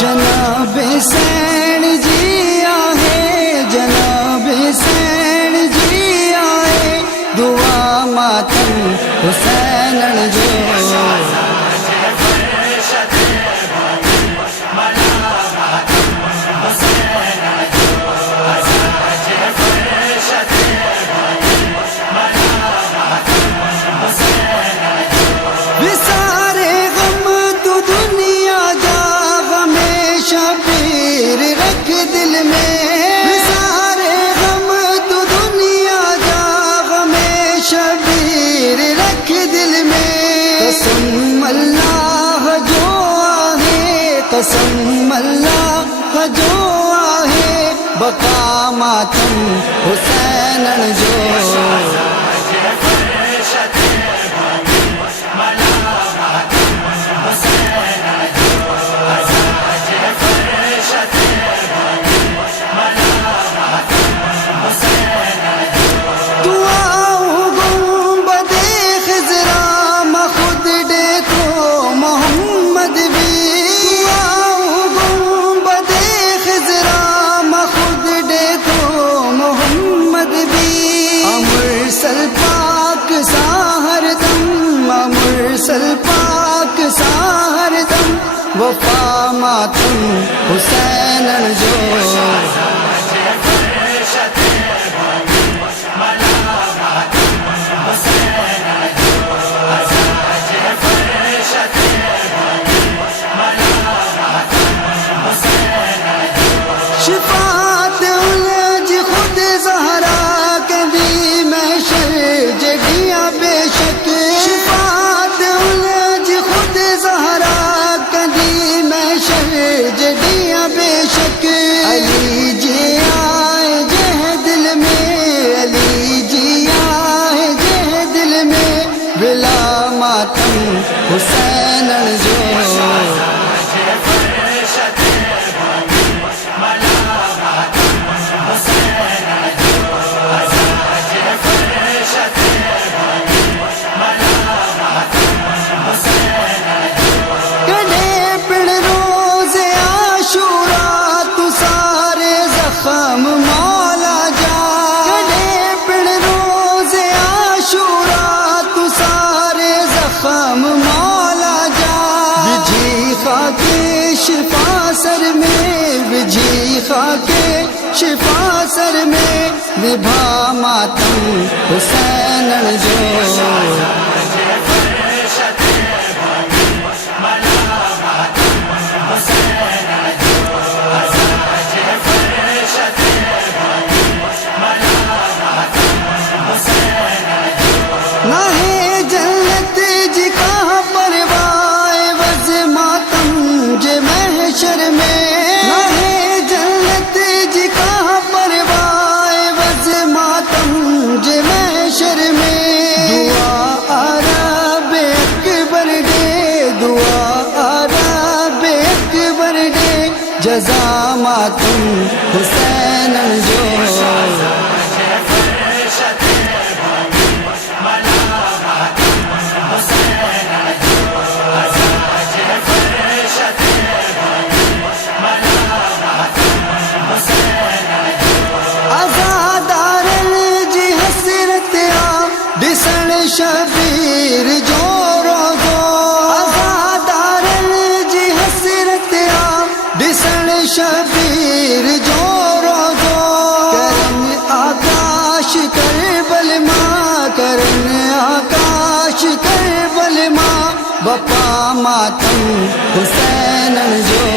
جناب حسین جی آئے، جناب حسین جی آئے، دعا ماتم حسین جو قسم اللہ جو آئے، بقا ماتم حسین جو پاک سہر دم وفا ماتم حسین جو شفاعت الج خود زہرا کے دی میں شر جگیاں بے شک، شفاعت الج خود زہرا کے دی میں شر جگیاں بے شک، علی جی آئے جہ دل میں، علی جی آئے جہ دل میں، بلا ماتم حسین جو شفا سر میں، بجھی خاک شفا سر میں، نبھا ماتم حسین جو جزا ماتم حسین جو آزادار جی حسرت آ دسن شبیر جو روزو، آزادار جی حسرت آ دسن شبیر جو روزو، کرن آکاش کربل ماں، کرن آکاش کربل ماں، بپا ماتم حسین جو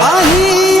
آہی